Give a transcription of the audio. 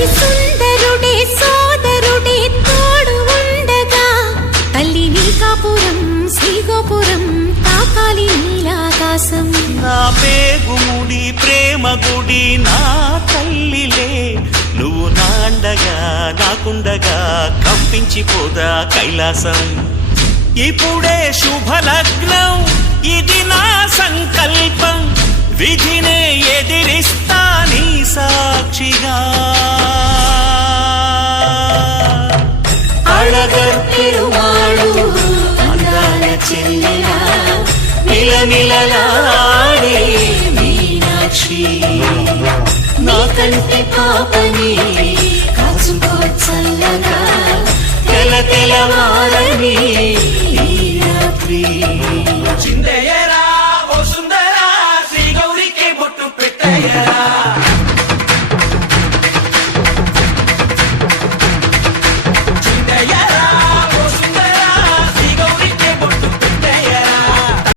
అతి సుందరుడే సోదరుడే తోడు ఉండగా తల్లి నీకాపురం శ్రీగోపురం తాకాలి నీలాకాశం. నా పేగుముడి ప్రేమ గుడి నా తల్లిలే, నువ్వు నాండగా నాకుండగా కంపించిపోదా కైలాసం. ఇప్పుడే శుభలగ్నం ఇది నా సంకల్పం, విధినే ఎదిరిస్తా నీ సాక్షిగా. అళగర్పెరుమాళు అందాల చెల్లెలా మిలమిలలాడే మీనాక్షి, నా కంటి పాపని కాచుకో చల్లగా తెల తెలవా